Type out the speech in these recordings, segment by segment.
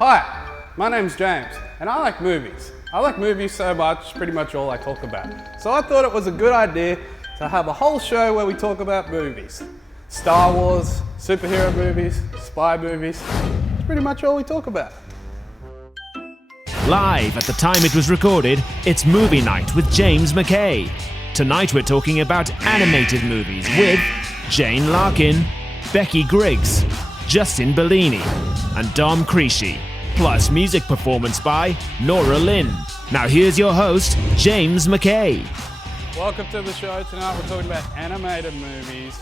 Hi, my name's James, and I like movies. I like movies so much, it's pretty much all I talk about. So I thought it was a good idea to have a whole show where we talk about movies. Star Wars, superhero movies, spy movies, it's pretty much all we talk about. Live at the time it was recorded, it's Movie Night with James McKay. Tonight we're talking about animated movies with Jane Larkin, Becke Griggs, Justin Bellini, and Dom Crisci, plus music performance by Noralyn. Now here's your host, James McKay. Welcome to the show. Tonight we're talking about animated movies.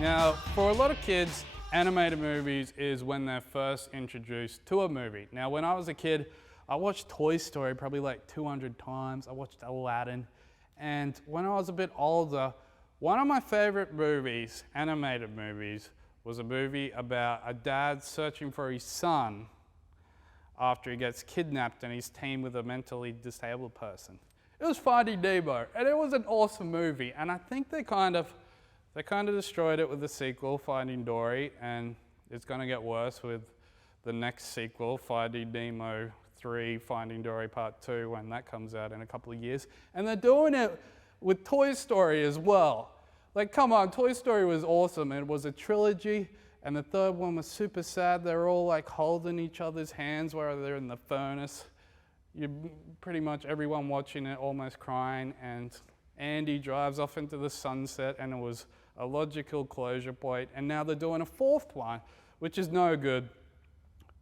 Now, for a lot of kids, animated movies is when they're first introduced to a movie. Now, when I was a kid, I watched Toy Story probably like 200 times. I watched Aladdin. And when I was a bit older, one of my favorite movies, animated movies, was a movie about a dad searching for his son after he gets kidnapped and he's teamed with a mentally disabled person. It was Finding Nemo, and it was an awesome movie. And I think they kind of destroyed it with the sequel, Finding Dory, and it's going to get worse with the next sequel, Finding Nemo 3, Finding Dory Part 2, when that comes out in a couple of years. And they're doing it with Toy Story as well. Like, come on, Toy Story was awesome. It was a trilogy, and the third one was super sad. They're all like holding each other's hands while they're in the furnace. Pretty much everyone watching it almost crying, and Andy drives off into the sunset, and it was a logical closure point. And now they're doing a fourth one, which is no good.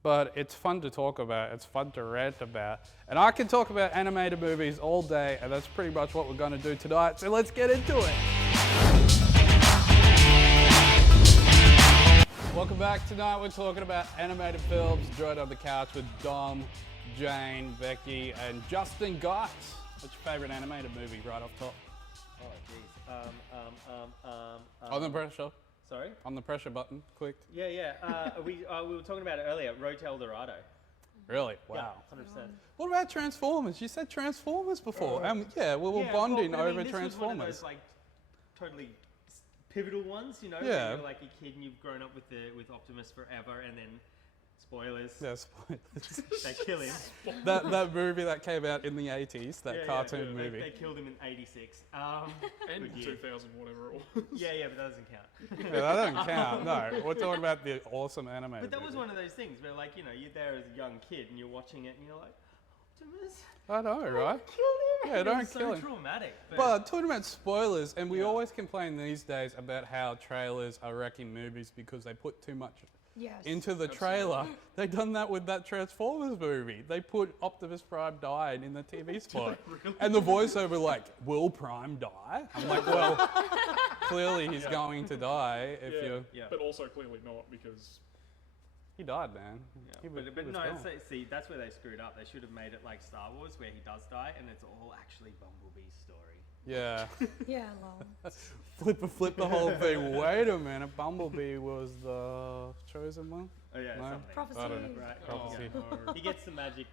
But it's fun to talk about, it's fun to rant about. And I can talk about animated movies all day, and that's pretty much what we're gonna do tonight, so let's get into it. Welcome back. Tonight we're talking about animated films, joined on the couch with Dom, Jane, Becke, and Justin Guys. What's your favorite animated movie right off top? Oh, jeez. On the pressure. Sorry? On the pressure button, clicked. Yeah. We were talking about it earlier. Road to El Dorado. Really? Wow. Yeah, 100%. What about Transformers? You said Transformers before. Yeah, we were bonding over this Transformers. was one of those, like, totally pivotal ones, you know? Yeah. When you're like a kid and you've grown up with Optimus forever, and then spoilers. Yeah, spoilers. They kill him. that movie that came out in the 80s, that cartoon movie. They killed him in '86. And 2000, whatever it was. Yeah, but that doesn't count. Yeah, that doesn't count, no. We're talking about the awesome animated But that was movie. one of those things where, like, you know, you're there as a young kid and you're watching it and you're like, Optimus? I know, right? Kill him! Yeah, don't It's kill him. so traumatic. But talking about spoilers, and we always complain these days about how trailers are wrecking movies because they put too much into the trailer. They've done that with that Transformers movie. They put Optimus Prime dying in the TV spot. Really? And the voiceover like, will Prime die? I'm like, well, clearly he's going to die if you... Yeah. But also clearly not, because He died, man. Yeah, He was but no, gone. see, that's where they screwed up. They should have made it like Star Wars, where he does die, and it's all actually Bumblebee's story. Yeah. Yeah, lol. Flip the whole thing. Wait a minute, Bumblebee was the chosen one? Oh yeah, No? something. Prophecy. I don't know. Right. Prophecy. He gets the magic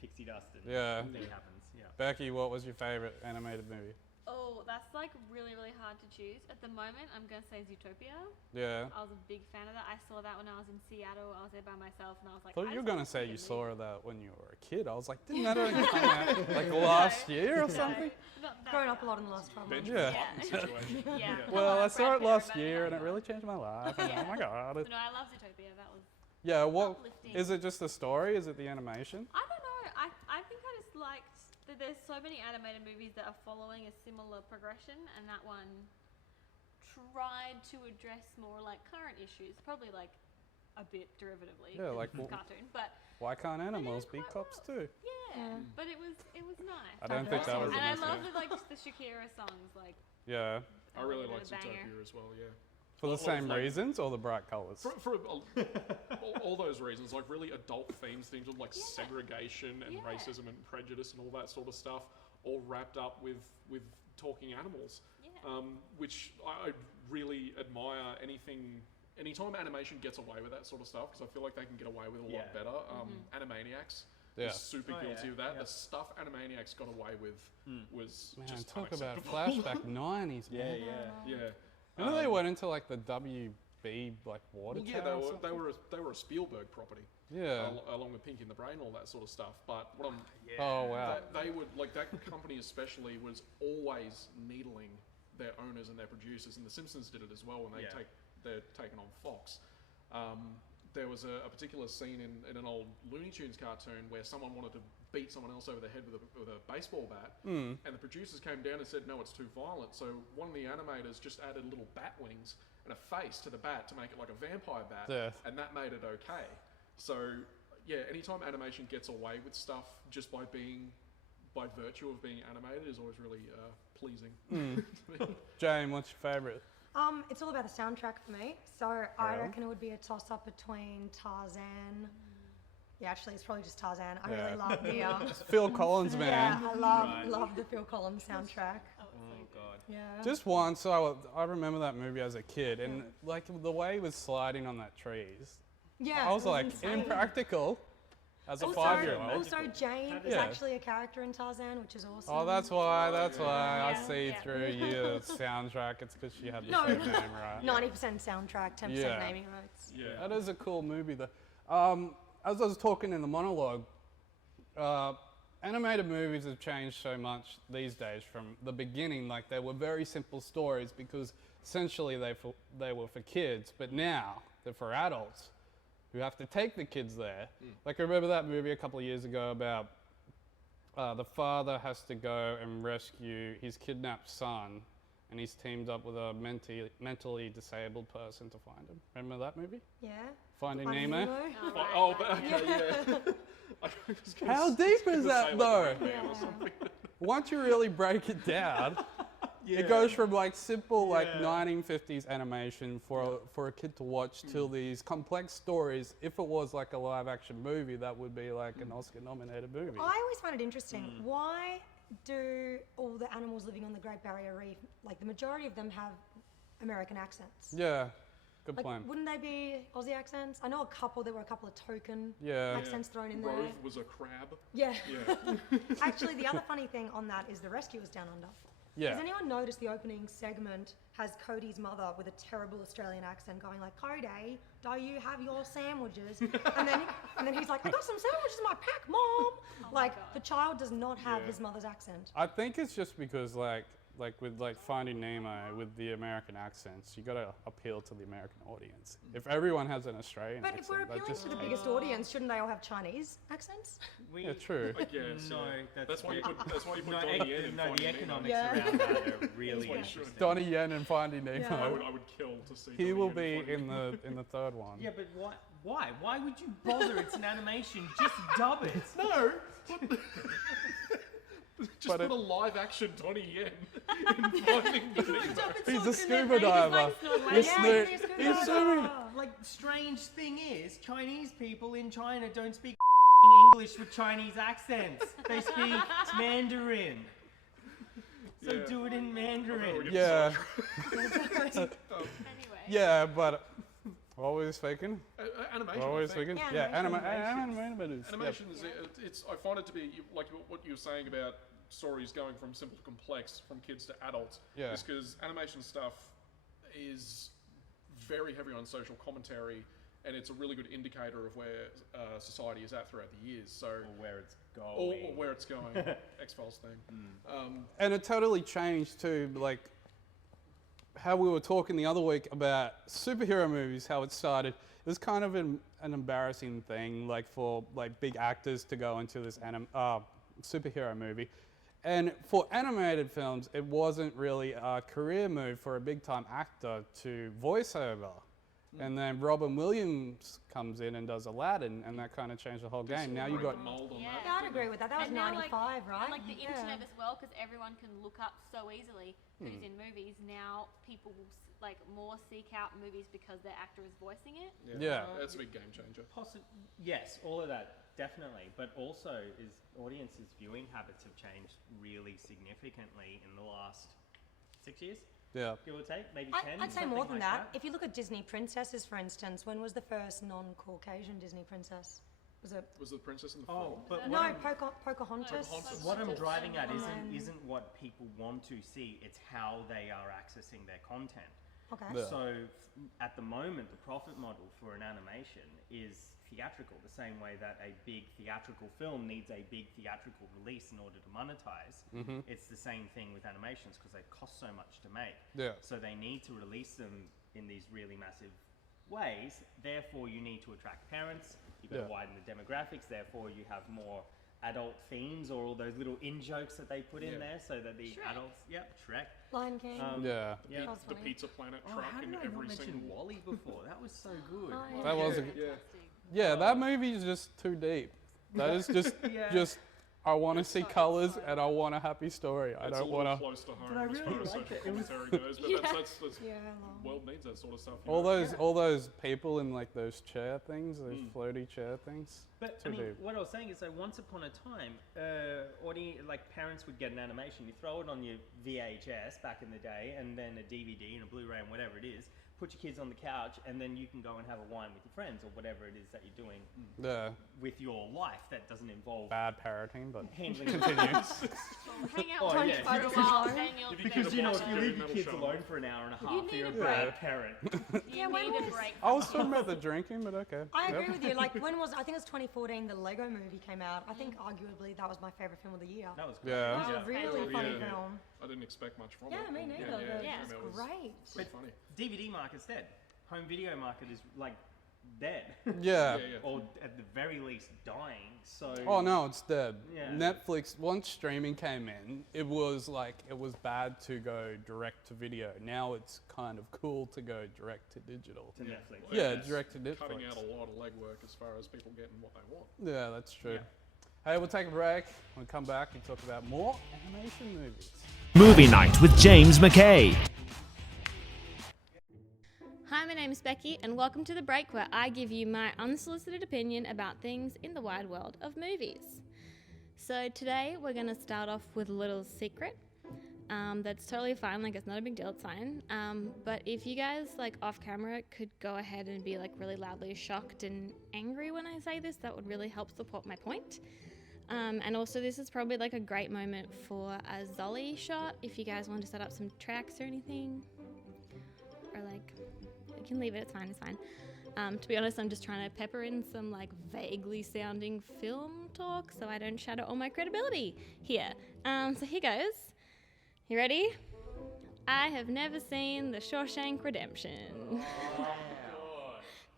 pixie dust, and Yeah. something happens. Yeah. Becky, what was your favorite animated movie? Oh, that's like really, really hard to choose. At the moment, I'm going to say Zootopia. Yeah. I was a big fan of that. I saw that when I was in Seattle. I was there by myself and I was like, I thought you were going to say you really saw that when you were a kid. I was like, didn't that only come out like last year or something? Not that Grown up a young. lot in the last 12 months. Yeah. Button situation. Yeah. Well, I Brad saw it Pitt, last everybody year and it knows. really changed my life. And oh my God. But no, I love Zootopia. That was Yeah, what, uplifting. is it just the story? Is it the animation? I don't know. I think I just liked that there's so many animated movies that are following a similar progression, and that one tried to address more like current issues, probably like a bit derivatively. Yeah, 'cause like, it's well, cartoon, but Why can't animals be quite cops well. too? yeah, but it was nice. I don't think that was and the I message. love like just the Shakira songs, like Yeah. I really like like Zootopia as well, yeah. For the Well, same like- reasons or the bright colours? For all those reasons, like really adult themes, things of like segregation and racism and prejudice and all that sort of stuff, all wrapped up with talking animals, which I really admire. Anytime animation gets away with that sort of stuff, because I feel like they can get away with a lot better. Animaniacs is super guilty of that. The stuff Animaniacs got away with was Man, just talk about unacceptable. flashback 90s, man. Yeah. You know they went into like the W be like water Well, yeah, tower or something? they were a Spielberg property. Yeah. Along with Pinky and the Brain and all that sort of stuff. But what I'm Oh wow. they would like that company especially was always needling their owners and their producers, and The Simpsons did it as well when they're taken on Fox. There was a particular scene in an old Looney Tunes cartoon where someone wanted to beat someone else over the head with a baseball bat, and the producers came down and said, no, it's too violent. So one of the animators just added little bat wings and a face to the bat to make it like a vampire bat, and that made it okay. So yeah, anytime animation gets away with stuff just by virtue of being animated is always really pleasing. Jane, what's your favourite? It's all about the soundtrack for me. So I reckon it would be a toss-up between Tarzan. Yeah, actually, it's probably just Tarzan. I really love the... Phil Collins, man. Yeah, I love the Phil Collins soundtrack. Oh god. Yeah. Just once, I remember that movie as a kid, and like the way he was sliding on that trees, Yeah, I was it like, insane. impractical as a 5-year-old. Also, Jane is Yeah. actually a character in Tarzan, which is awesome. Oh, that's why I Yeah. see Yeah. through you. Soundtrack, it's because she had the No. same name, right? 90% soundtrack, 10% Yeah. naming rights. Yeah. That is a cool movie, though. As I was talking in the monologue, animated movies have changed so much these days from the beginning. Like, they were very simple stories because essentially they were for kids, but now they're for adults who have to take the kids there. Like, I remember that movie a couple of years ago about the father has to go and rescue his kidnapped son, and he's teamed up with a mentally disabled person to find him. Remember that movie? Yeah. Finding Finding Nemo? Nemo. Oh, okay, yeah. I was gonna How s- deep gonna is say, that, like, though? Rain Man or something. Once you really break it down, it goes from like simple like 1950s animation for a kid to watch till these complex stories. If it was like a live action movie, that would be like an Oscar nominated movie. I always find it interesting. Why do all the animals living on the Great Barrier Reef, like the majority of them have American accents? Yeah, good Like, point. wouldn't they be Aussie accents? I know there were a couple of token Yeah. accents thrown in there. Rove was a crab. Yeah. Yeah. Actually, the other funny thing on that is the Rescuers Down Under. Yeah. Has anyone noticed the opening segment has Cody's mother with a terrible Australian accent going like, Cody, do you have your sandwiches? and then he's like, I got some sandwiches in my pack, Mom. Like, God. the child does not have his mother's accent. I think it's just because like with like Finding Nemo with the American accents, you got to appeal to the American audience. If everyone has an Australian But accent, if we're that appealing just to the biggest audience, shouldn't they all have Chinese accents? yeah, true. I guess. No, yeah. that's why you put no, Donnie Yen in the Finding Nemo. economics Yeah. around that are really what you interesting. should. Donnie Yen and Finding Nemo. Yeah. I would kill to see. He Donnie will Yen be Finding Nemo. in the third one. Yeah, but why? Why would you bother? It's an animation. Just dub it. No. Just But put a live action Donnie Yen in Finding Nemo. He's a scuba diver. He's He's Yeah, snu- he's a scuba he's diver. swimming. Like, strange thing is, Chinese people in China don't speak English with Chinese accents. They speak Mandarin. So Yeah. do it in Mandarin. Yeah, Anyway. yeah, but what were we speaking? Animation. What were I we think. speaking? Yeah, Yeah, animation. animators. Animation is it's. I find it to be like what you were saying about stories going from simple to complex, from kids to adults. Yeah. Is because animation stuff is very heavy on social commentary, and it's a really good indicator of where society is at throughout the years. So. Or where it's Or going. where it's going, X-Files theme. And it totally changed too, like how we were talking the other week about superhero movies, how it started. It was kind of an embarrassing thing, like for like big actors to go into this superhero movie. And for animated films, it wasn't really a career move for a big-time actor to voice over. And then Robin Williams comes in and does Aladdin, and that kind of changed the whole game. Now you got the mold on that. Yeah, I'd agree with that. That was And now, 95, right? And like the Yeah. internet as well, because everyone can look up so easily who's in movies. Now people will like more seek out movies because their actor is voicing it. Yeah. That's a big game changer. Yes, all of that, definitely. But also, audiences' viewing habits have changed really significantly in the last 6 years, yeah. give or take, maybe 10. I'd say something more than like that. If you look at Disney princesses, for instance, when was the first non-Caucasian Disney princess? Was it? Was the princess in the Oh, fall? but No, what, Pocahontas. what I'm driving at Um, isn't what people want to see. It's how they are accessing their content. Okay. Yeah. So at the moment, the profit model for an animation is theatrical, the same way that a big theatrical film needs a big theatrical release in order to monetize. It's the same thing with animations because they cost so much to make. Yeah. So they need to release them in these really massive ways. Therefore, you need to attract parents. You've got to Yeah. widen the demographics. Therefore, you have more adult themes or all those little in-jokes that they put in there so that the Shrek. adults... Yep, Shrek. Lion King. Yeah. Yeah. That was The funny. Pizza Planet Oh, truck how in did I not every mention single. Wall-E before? That was so good. Oh, yeah. That was a, Fantastic. yeah, that movie is just too deep. That is just, just, I want to see colors and I want a happy story. I It's don't a want little to. close to home I as really far as liked social it. It was- commentary goes, but that's Yeah. the world needs that sort of stuff. All those people in like those chair things, those floaty chair things. But Too I mean, deep. what I was saying is that once upon a time, parents would get an animation, you throw it on your VHS back in the day, and then a DVD and a Blu-ray and whatever it is, put your kids on the couch, and then you can go and have a wine with your friends or whatever it is that you're doing Yeah, with your life that doesn't involve bad parroting, but handling Hang out Oh, with yeah. for a Because while, you then you'll If you think get Because a you know, box if of you Jerry leave your Metal kids Show. alone for an hour and a You half, need you're a a break. bad parent. you Yeah, when need a was- break. I was talking about the drinking, but okay. I Yep. agree with you. Like, when was, I think it was 2014, the Lego movie came out. I think arguably that was my favorite film of the year. That was great. Yeah. That was a really funny Yeah. film. I didn't expect much from Yeah, it. me neither. Yeah, Yeah. It's it was great. pretty funny. DVD market's dead. Home video market is like dead. Yeah. Yeah. Or at the very least dying. So Oh no, it's dead. Yeah. Netflix, once streaming came in, it was bad to go direct to video. Now it's kind of cool to go direct to digital. to Netflix. Yeah, It's direct to Netflix. Cutting out a lot of legwork as far as people getting what they want. Yeah, that's true. Yeah. Hey, we'll take a break. We'll come back and talk about more animation movies. Movie Night with James McKay. Hi, my name is Becky, and welcome to The Break, where I give you my unsolicited opinion about things in the wide world of movies. So today we're going to start off with a little secret. That's totally fine, like it's not a big deal, it's fine. But if you guys, like off camera, could go ahead and be like really loudly shocked and angry when I say this, that would really help support my point. And also this is probably like a great moment for a Zolly shot if you guys want to set up some tracks or anything. Or like, you can leave it, it's fine. To be honest, I'm just trying to pepper in some like vaguely sounding film talk so I don't shatter all my credibility here. So here goes. You ready? I have never seen The Shawshank Redemption.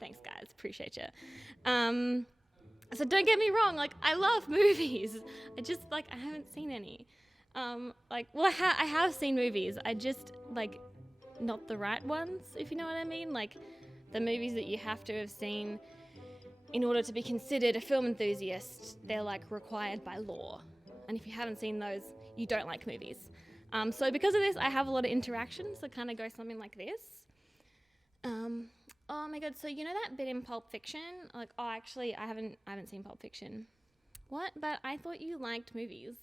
Thanks guys, appreciate you. So don't get me wrong, like I love movies. I haven't seen any. I have seen movies. I just like not the right ones, if you know what I mean. Like the movies that you have to have seen in order to be considered a film enthusiast. They're like required by law. And if you haven't seen those, you don't like movies. So because of this, I have a lot of interactions that kind of go something like this. Oh my god, so you know that bit in Pulp Fiction? Like, oh, actually, I haven't seen Pulp Fiction. What? But I thought you liked movies.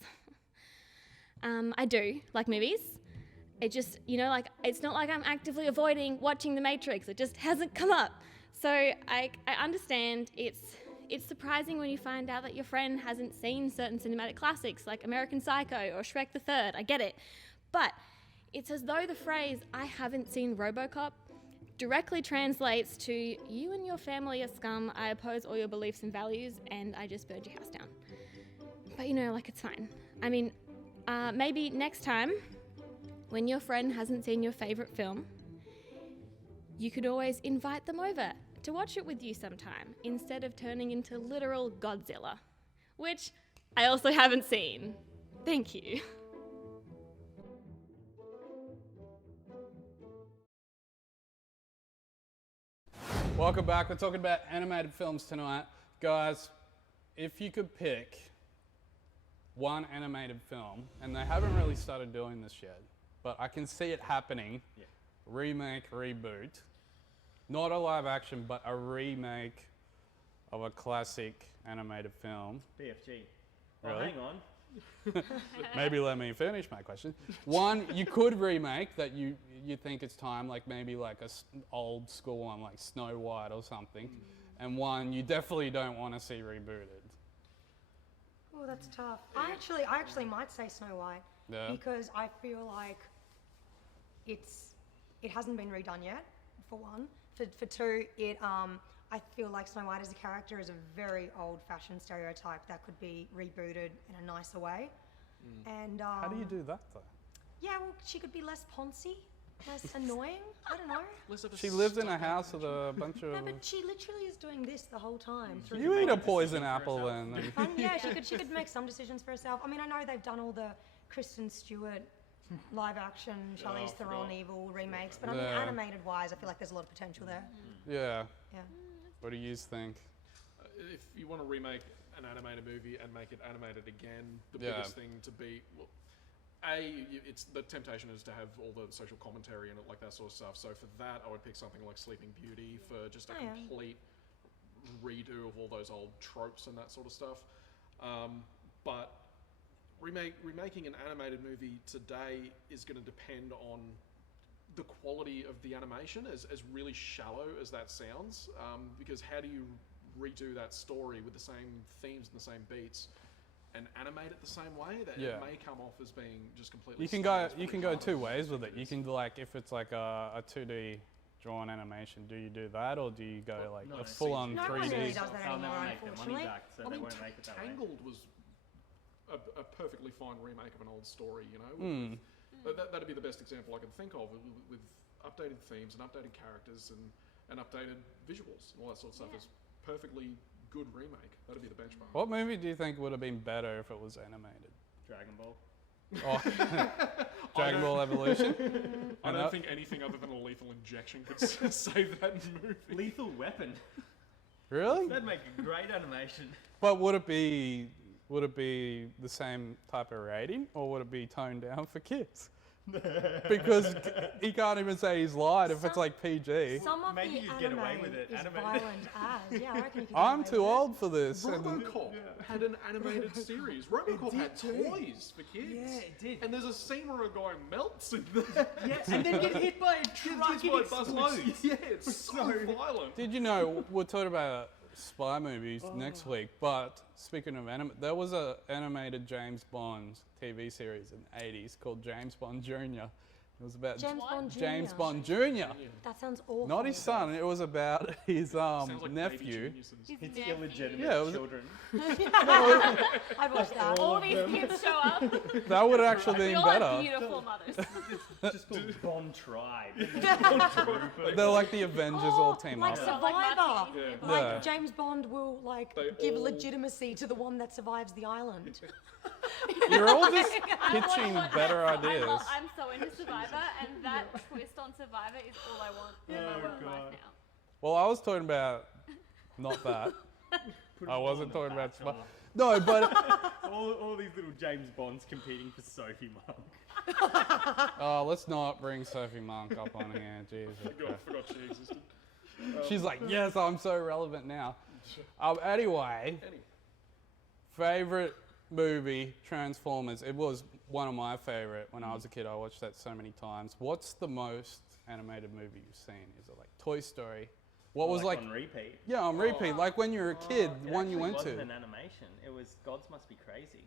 I do like movies. It just, like, it's not like I'm actively avoiding watching The Matrix. It just hasn't come up. So I understand it's surprising when you find out that your friend hasn't seen certain cinematic classics like American Psycho or Shrek the Third. I get it. But it's as though the phrase, I haven't seen RoboCop, directly translates to, you and your family are scum, I oppose all your beliefs and values, and I just burned your house down. But it's fine. I mean, maybe next time, when your friend hasn't seen your favourite film, you could always invite them over to watch it with you sometime, instead of turning into literal Godzilla, which I also haven't seen. Thank you. Welcome back. We're talking about animated films tonight. Guys, if you could pick one animated film, and they haven't really started doing this yet, but I can see it happening, remake, reboot, not a live action, but a remake of a classic animated film. BFG. Oh, Really? hang on. Maybe let me finish my question. One you could remake that you think it's time, like maybe like old school one like Snow White or something, and one you definitely don't want to see rebooted. Oh, that's tough. I actually might say Snow White Yeah. because I feel like it's it hasn't been redone yet, for one. For two, I feel like Snow White as a character is a very old-fashioned stereotype that could be rebooted in a nicer way. And How do you do that though? yeah, well, she could be less poncy, less annoying. I don't know. Less of a She lives in a stubborn house with nature. a bunch of. No, but she literally is doing this the whole time. Through You eat a poison apple then. And yeah, she could make some decisions for herself. I mean, I know they've done all the Kristen Stewart live action Charlize I Theron forgot. evil remakes, but I mean, Yeah. animated wise, I feel like there's a lot of potential there. Yeah. Yeah. What do you think? If you want to remake an animated movie and make it animated again, the Yeah. biggest thing to be, well, it's the temptation is to have all the social commentary in it, like that sort of stuff. So for that, I would pick something like Sleeping Beauty for just a Oh, yeah. complete redo of all those old tropes and that sort of stuff. But remaking an animated movie today is going to depend on the quality of the animation, as really shallow as that sounds, because how do you redo that story with the same themes and the same beats and animate it the same way? That Yeah. it may come off as being just completely. You can stale. go. It's You really can go hard two to ways with do it. You this. can do like if it's like a 2D drawn animation. Do you do that or do you go like no, a no, full-on No one really 3D? does that They'll anymore, never make their money unfortunately. back, so I they mean, won't make it that way. Tangled was a perfectly fine remake of an old story, you know. Hmm. That'd be the best example I can think of with updated themes and updated characters and updated visuals and all that sort of stuff. Yeah. Is perfectly good remake. That'd be the benchmark. What movie do you think would have been better if it was animated? Dragon Ball. Oh, Dragon Ball Evolution. I And don't that- think anything other than a lethal injection could save that movie. Lethal Weapon. Really? That'd make a great animation. But would it be the same type of rating or would it be toned down for kids? Because he can't even say he's lied if it's Some- like PG. Some of Maybe the you'd get away anime with it, is animated. violent as. Yeah, I reckon you could get I'm away too with it. old for this. and- RoboCop had an animated series. RoboCop had toys for kids. Yeah, it did. And there's a scene where a guy melts in there. Yeah, and then get hit by a truck Kids and by a bus and explodes. yeah, it's so violent. Did you know we're talking about spy movies next week? But speaking of anime, there was a animated James Bond TV series in the 80s called James Bond Jr. It was about James Bond Jr. James Bond Jr. That sounds awful. Not his son. It was about his Sounds like baby nephew. geniuses. His It's nephew. illegitimate Yeah, it was- children. I'd watch that. All these kids show up. That would have actually We been all have better. beautiful mothers. It's just called Bond Tribe. They're like the Avengers all team like up. Survivor. Like Yeah. Like Yeah. James Bond will like They give all- legitimacy to the one that survives the island. You're all just I want pitching what- better I'm- ideas. I'm so into Survivor, and that twist on Survivor is all I want in my work life now. Well, I was talking about not that. Put I them all wasn't in the talking about Bachelor. no, but all these little James Bonds competing for Sophie Monk. let's not bring Sophie Monk up on here. Jesus. Forgot she existed. She's like, yes, I'm so relevant now. Anyway, favorite movie, Transformers. It was one of my favorite when I was a kid. I watched that so many times. What's the most animated movie you've seen? Is it like Toy Story? What was like? on repeat? Yeah, on repeat. Like when you were a kid, the It one you actually went wasn't to. an animation. It was Gods Must Be Crazy.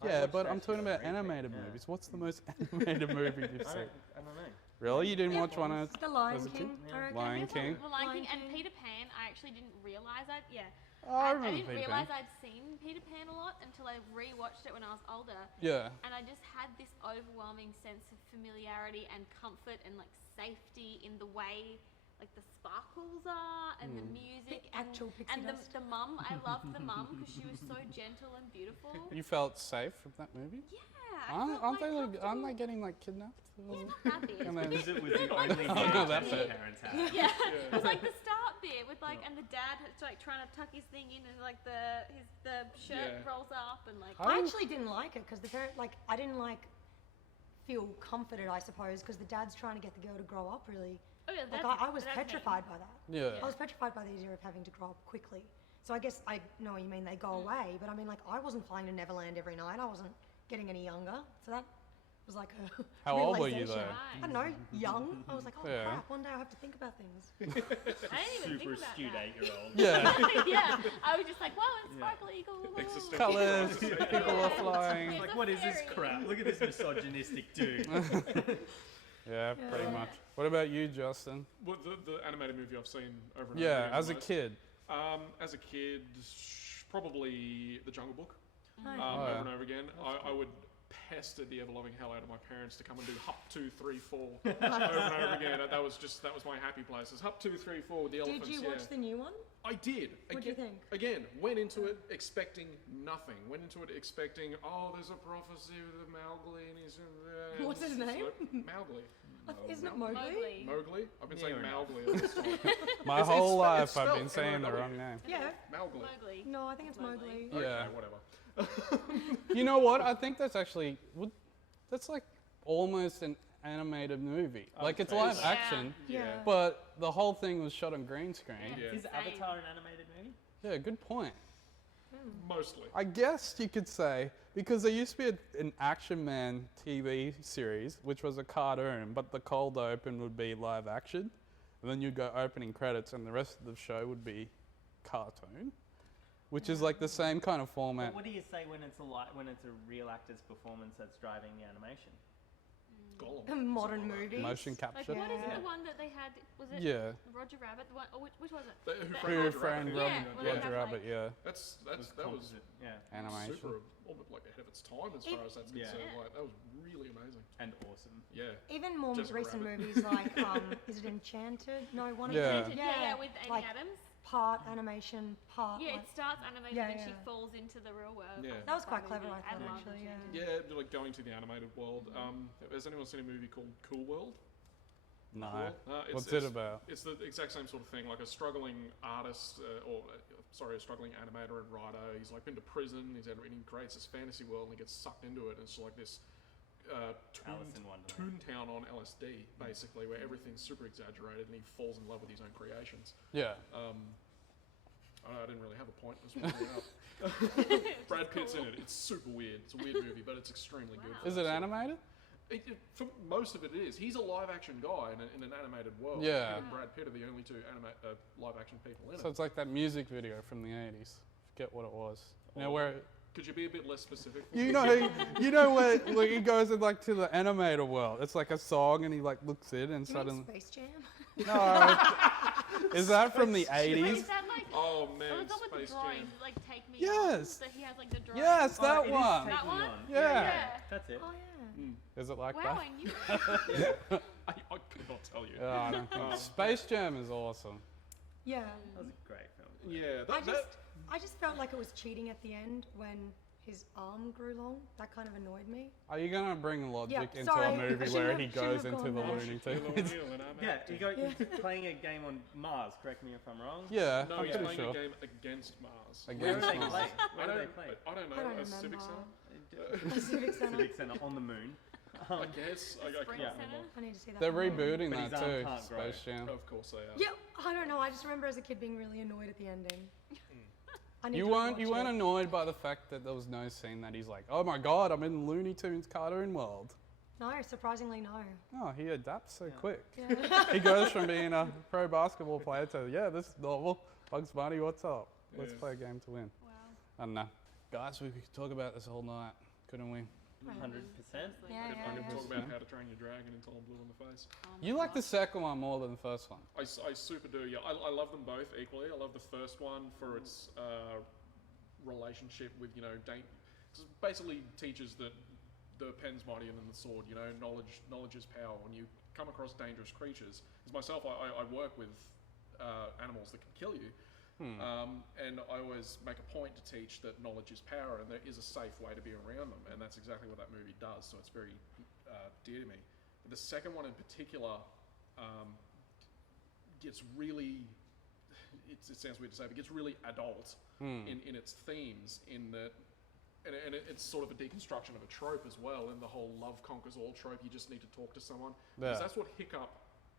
I Yeah, watched but that I'm shit talking on about repeat, animated yeah. movies. What's the most animated movie you've I seen? don't know. Really? You didn't watch one of The Lion as a kid? King. I reckon. Lion King? The Lion King Lion and King. Peter Pan. I actually didn't realize Oh, I I remember didn't Peter realize Pan. I'd seen Peter Pan a lot until I rewatched it when I was older. Yeah. And I just had this overwhelming sense of familiarity and comfort and like safety in the way like the sparkles are and the music The actual pixie and dust. the mum. I loved the mum because she was so gentle and beautiful. You felt safe from that movie? Yeah. I felt, Aren't they comfortable. aren't they getting like kidnapped? Yeah, not that bit. And then- Because it was the only Oh, thing no, that that's my it. parents had. Yeah, it was like the start bit with like, and the dad had to, like trying to tuck his thing in, and like the shirt Yeah. rolls up, and like I actually didn't like it because the parent, like, I didn't like feel comforted, I suppose, because the dad's trying to get the girl to grow up really. oh yeah, Like, that's, I was that's petrified by that. Yeah. I was petrified by the idea of having to grow up quickly. So I guess I know what you mean, they go away, but I mean, like, I wasn't flying to Neverland every night. I wasn't getting any younger. So that was like a How old were you realization. though? I don't know, young. I was like, oh Yeah. crap, one day I'll have to think about things. I didn't even Super think about astute that. 8-year-old. Yeah. Yeah, I was just like, wow, it's sparkly, cool. Existential Colours, crisis. people are flying. It's Like, a what is this fairy. crap? Look at this misogynistic dude. Yeah, pretty much. What about you, Justin? Well, the animated movie I've seen over and over Yeah, again. as a most. kid. As a kid, probably The Jungle Book. Oh, Oh, yeah. Over and over again. I would pester the ever-loving hell out of my parents to come and do Hup 2, 3, 4 over and over again. That was my happy place. It's Hup 2, 3, 4 with the elephants. Did you watch the new one? I did. What do you think? Again, went into it expecting nothing. Went into it expecting, there's a prophecy with Mowgli and he's... What's his name? Mowgli. Isn't it Mowgli? Mowgli? I've been saying Near enough. Mowgli all this time. My It's whole life spelled I've been saying the M-O-W. wrong name. Yeah. Mowgli. Mowgli. No, I think it's Mowgli. Yeah. Okay, whatever. You know what? I think that's actually that's like almost an animated movie. Like it's live Yeah. action, Yeah. but the whole thing was shot on green screen. Yeah. Is Avatar an animated movie? Yeah, good point. Mostly. I guess you could say because there used to be an Action Man TV series, which was a cartoon, but the cold open would be live action, and then you'd go opening credits, and the rest of the show would be cartoon, which is like the same kind of format. But what do you say when it's a real actor's performance that's driving the animation? Gollum. A modern movie. Motion Like, capture. what is Yeah. the one that they had? Was it Yeah. Roger Rabbit? The one, or which was it? Who That Framed Who had- Framed Yeah, Roger, well, they have, Roger Rabbit? like- Yeah. That was Yeah. Animation. super, almost like ahead of its time as far as that's Yeah. concerned. Yeah. Like that was really amazing. And awesome. Yeah. Even more Just recent Rabbit. movies like, is it Enchanted? No, one of Yeah. them. Yeah, with Amy like Adams. part animation, part. Yeah, like, it starts animated Yeah, and she yeah. falls into the real world. Yeah. That was quite movie. clever, I thought, love actually, Enchanted. Yeah, like going to the animated world. Has anyone seen a movie called Cool World? No. It's- What's it's- it about? It's the exact same sort of thing, like a struggling artist, a struggling animator and writer. He's like been to prison. And he creates this fantasy world and he gets sucked into it. And it's like this Alice in Wonderland. Toontown on LSD, basically, where everything's super exaggerated and he falls in love with his own creations. Yeah. I didn't really have a point. I just brought it up. Brad Pitt's in it. It's super weird. It's a weird movie, but it's extremely good. Is it animated? For most of it is. He's a live-action guy in an animated world. Yeah. Him and Brad Pitt are the only two live-action people in So it. it's like that music video from the 80s. Forget what it was. You know where Could you be a bit less specific? For you me? know where he goes in like to the animator world. It's like a song and he like looks in and Do you mean suddenly Space Jam? no. Is that from the Wait, 80s? is that like? Oh Oh, man, it's not with the Space drawings. Jam. Like Take Me Yes. On. That he has like the drawings. Yes, that it is one. Take That Me one? On. Yeah. That's it. Oh, yeah. Is it like Wow, that? I knew. I could not tell you. Yeah, I don't think. Space Jam is awesome. Yeah. That was a great film. Yeah, I just felt like it was cheating at the end when his arm grew long. That kind of annoyed me. Are you gonna bring logic Yeah, into sorry. a I movie shouldn't where have- he shouldn't goes have into the gone there. Looney Tunes? Yeah, he's playing a game on Mars. Correct me if I'm wrong. Yeah, no, I'm he's pretty playing sure. a game against Mars. Where Against do they Mars. play? I Where do they don't, play? I don't know. I don't A Civic remember. Center? The Civic Center. Civic Center on the moon. I guess. Spring Yeah. Center. I need to see that. They're one. rebooting But his that arm too, can't grow. Space Jam. Of course they are. Yeah, I don't know. I just remember as a kid being really annoyed at the ending. I need You to weren't rewatch it. annoyed by the fact that there was no scene that he's like, oh my god, I'm in Looney Tunes cartoon world. No, surprisingly no. Oh, he adapts so quick. Yeah. He goes from being a pro basketball player to, yeah, this is normal. Bugs Bunny, what's up? Let's Yeah. play a game to win. Wow. I don't know. Guys, we could talk about this all night, couldn't we? 100%. Yeah, I yeah, could yeah. talk about How to Train Your Dragon until I'm blue in the face. You like the second one more than the first one. I super do. Yeah, I love them both equally. I love the first one for its relationship with basically teaches that the pen's mightier than the sword. You know, knowledge is power. When you come across dangerous creatures, as myself, I work with animals that can kill you. And I always make a point to teach that knowledge is power and there is a safe way to be around them, and that's exactly what that movie does, so it's very dear to me. But the second one in particular gets really, it sounds weird to say, but gets really adult in its themes, in that, and it's sort of a deconstruction of a trope as well, and the whole love conquers all trope, you just need to talk to someone. Because Yeah. that's what Hiccup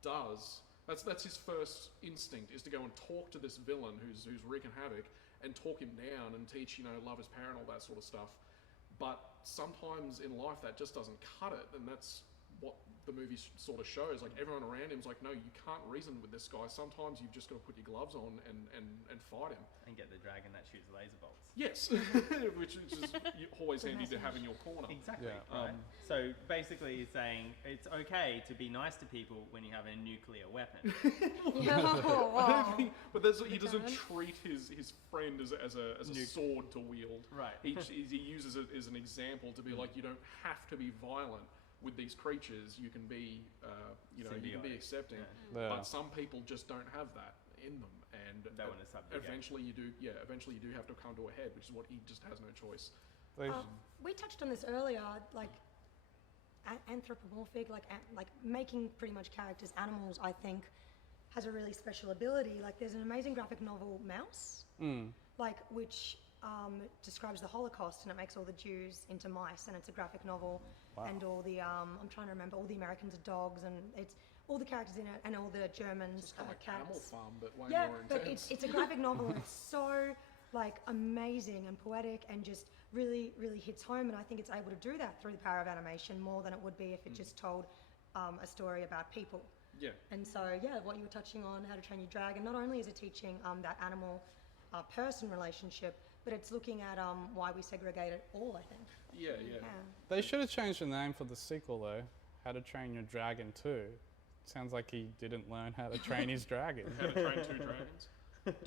does. That's his first instinct, is to go and talk to this villain who's wreaking havoc and talk him down and teach, love is power and all that sort of stuff. But sometimes in life that just doesn't cut it, and that's what the movie sort of shows. Like everyone around him's like, no, you can't reason with this guy. Sometimes you've just got to put your gloves on and fight him. And get the dragon that shoots laser bolts. Yes, which is always handy to have in your corner. Exactly. Yeah. Right. So basically, he's saying it's okay to be nice to people when you have a nuclear weapon. Oh, wow. But he doesn't treat his friend as a sword to wield. Right. He uses it as an example to be like, you don't have to be violent with these creatures. You can be, you can be accepting. Yeah. But some people just don't have that in them, and They want to subjugate. eventually you do. Yeah, eventually you do have to come to a head, which is what he just has no choice. We touched on this earlier, like anthropomorphic, like making pretty much characters animals. I think has a really special ability. Like there's an amazing graphic novel, Mouse, like which describes the Holocaust, and it makes all the Jews into mice, and it's a graphic novel. Wow. And all the I'm trying to remember, all the Americans are dogs, and it's all the characters in it, and all the Germans It's kind of like cats. Animal Farm, but way Yeah, more but intense. it's a graphic novel, and it's so like amazing and poetic, and just really hits home. And I think it's able to do that through the power of animation more than it would be if it just told a story about people. Yeah. And so what you were touching on, How to Train Your Dragon, not only is it teaching that animal person relationship, but it's looking at why we segregate it all, I think. Yeah. They should have changed the name for the sequel though. How to Train Your Dragon 2. Sounds like he didn't learn how to train his dragon. How to train two dragons.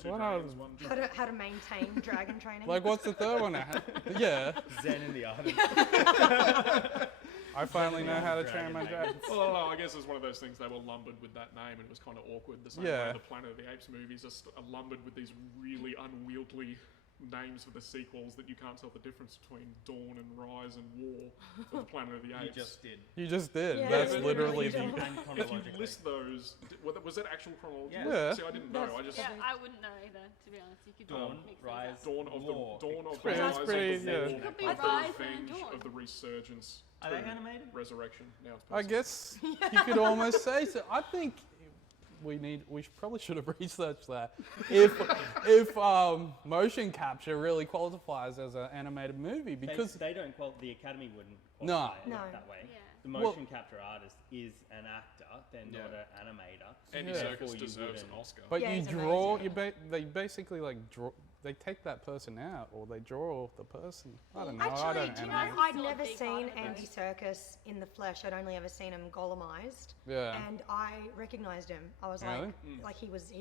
Two What dragons, are- one How dragon. to maintain dragon training. Like, what's the third one? Yeah, Zen in the art. I finally know how to Dragon train my name. dragon. Well, I guess it's one of those things they were lumbered with that name, and it was kind of awkward. The same Yeah. way the Planet of the Apes movies are lumbered with these really unwieldy names for the sequels that you can't tell the difference between Dawn and Rise and War of the Planet of the You Apes. just did. You just did. Yeah, That's but literally really the. don't. And If you chronologically. list those, was that actual chronology? Yeah. Yeah. See, I didn't know. I just Yeah, I wouldn't know either, to be honest. You could Dawn, mix those Rise, up. Dawn of War. the Dawn of the pretty- Rise that's pretty, of the yeah. War, It could be of the Rise and Revenge Dawn. of the Resurgence. Are they to animated? Resurrection. Now it's I possible. guess you could almost say so. I think probably should have researched that. If motion capture really qualifies as an animated movie, because they don't the Academy wouldn't No. qualify it No. that way. Yeah. The Well- motion capture artist is an actor, they're not Yeah. an animator. Andy Yeah. Serkis Therefore you deserves an wouldn't. Oscar. but Yeah, you he's draw amazing. they basically like draw. They take that person out, or they draw the person. I don't know. I Actually, don't do you know, animate. I'd Still a never big part seen of it, Andy Serkis in the flesh. I'd only ever seen him golemized. Yeah. And I recognized him. I was Really? like he was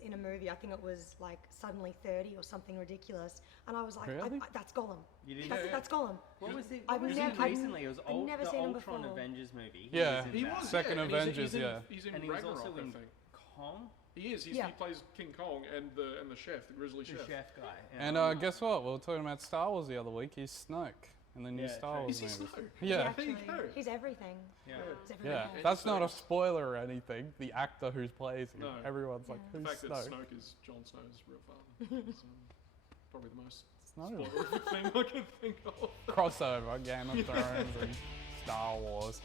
in a movie. I think it was like Suddenly 30 or something ridiculous. And I was like, Really? that's Gollum. You didn't That's Gollum. What was it? I've What was never- it recently? It was I've never the seen him Ultron before. Avengers movie. Yeah. was in He that. was Second yeah, and he's- Avengers, he's in, yeah. He's in And he was Ragnarok, also I in think. Kong, He is. He Yeah. plays King Kong and the chef, the grizzly the chef. chef guy. And guess what? We were talking about Star Wars the other week. He's Snoke in the new Yeah, Star true. Wars Is he movie. Snoke? Yeah. There you go. He's everything. Yeah. He's everything. Yeah, else. that's not a spoiler or anything. The actor who's plays him, No. everyone's like, The who's fact that Snoke? Snoke is Jon Snow's real father is probably the most Snoke. spoilerific thing I can think of. Crossover, Game of Thrones and Star Wars.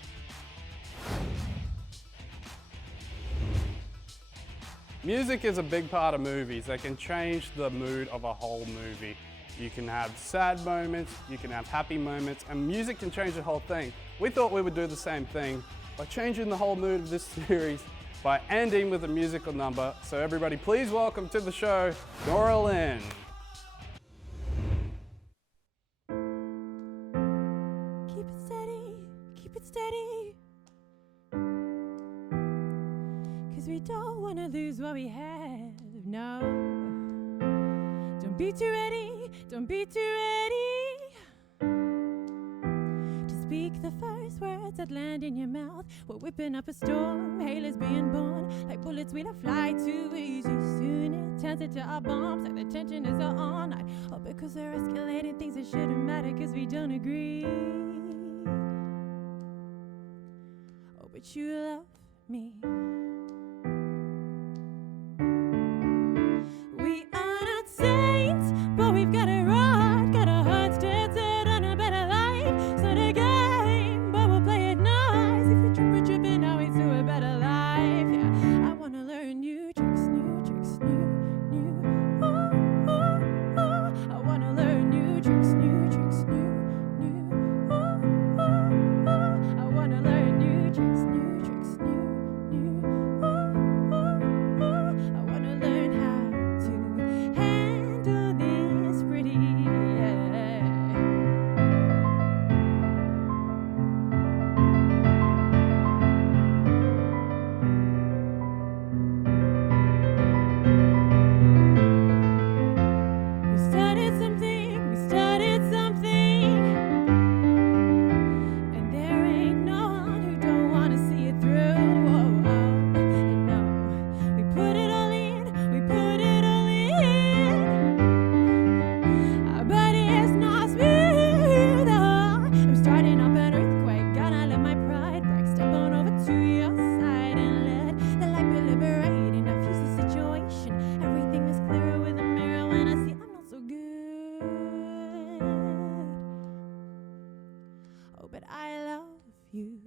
Music is a big part of movies. They can change the mood of a whole movie. You can have sad moments, you can have happy moments, and music can change the whole thing. We thought we would do the same thing by changing the whole mood of this series by ending with a musical number. So everybody, please welcome to the show, Noralyn. Keep it steady. 'Cause we don't wanna lose what we have, no. Don't be too ready, don't be too ready to speak the first words that land in your mouth. We're whipping up a storm, hail's being born. Like bullets, we don't fly too easy. Soon it turns into our bombs, like the tension is all night. Oh, because they're escalating things that shouldn't matter 'cause we don't agree. Oh, but you love me. We are not saints, but we've got it right. Got our hearts dead set on a better life. It's not a game, but we'll play it nice. If we're tripping, now it's to a better life. Yeah, I wanna learn new tricks, new tricks, new. Ooh, ooh, ooh. I wanna learn new tricks, new tricks, new. Ooh, ooh, ooh. I wanna learn new tricks, new. when I see I'm not so good. Oh, but I love you.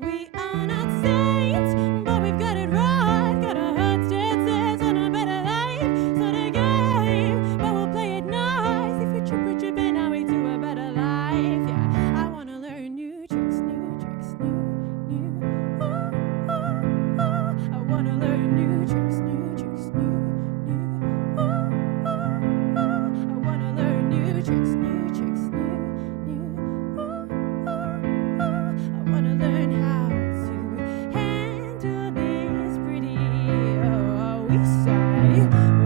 We are not saints, but we've got it right. Got our hearts dead set on a better life. It's not a game, but we'll play it nice. If we're tripping our way to a better life, yeah. I wanna learn new tricks, new tricks, new. I wanna learn new tricks, new tricks, new. I wanna learn new tricks, new tricks, new. I wanna learn how to handle this pretty. Oh, we say,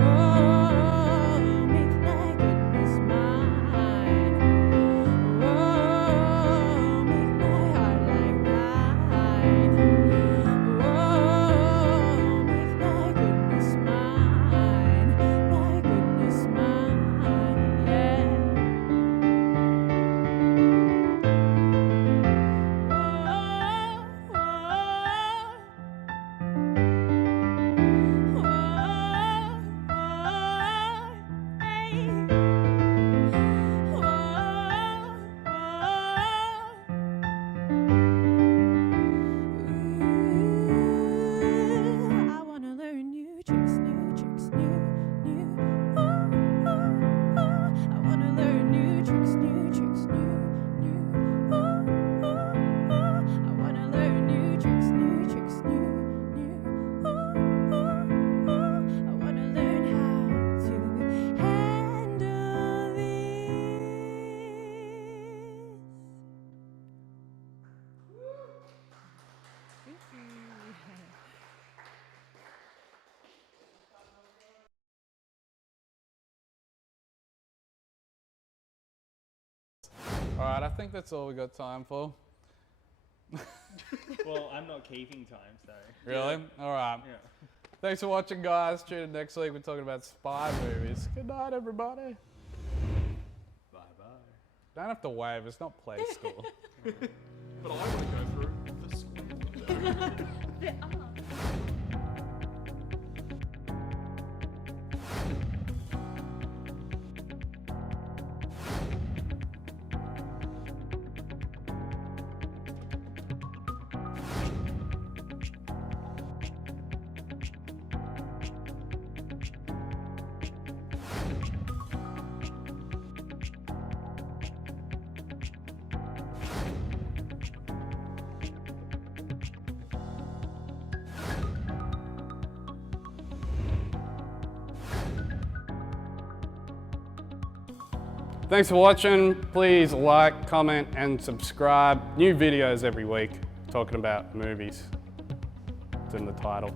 oh, make thy goodness mine. Oh, make my heart like thine. Oh, make thy goodness mine. Thy goodness mine, yeah. I wanna learn new tricks, new tricks, new. I wanna learn new tricks, new tricks, new. I wanna learn new tricks, new tricks, new. I wanna learn how to handle this. All right, I think that's all we got time for. Well, I'm not keeping time, so. Really? All right. Yeah. Thanks for watching, guys. Tune in next week. We're talking about spy movies. Good night, everybody. Bye-bye. Don't have to wave. It's not play school. But I want to go through the school. Thanks for watching. Please like, comment, and subscribe. New videos every week talking about movies. It's in the title.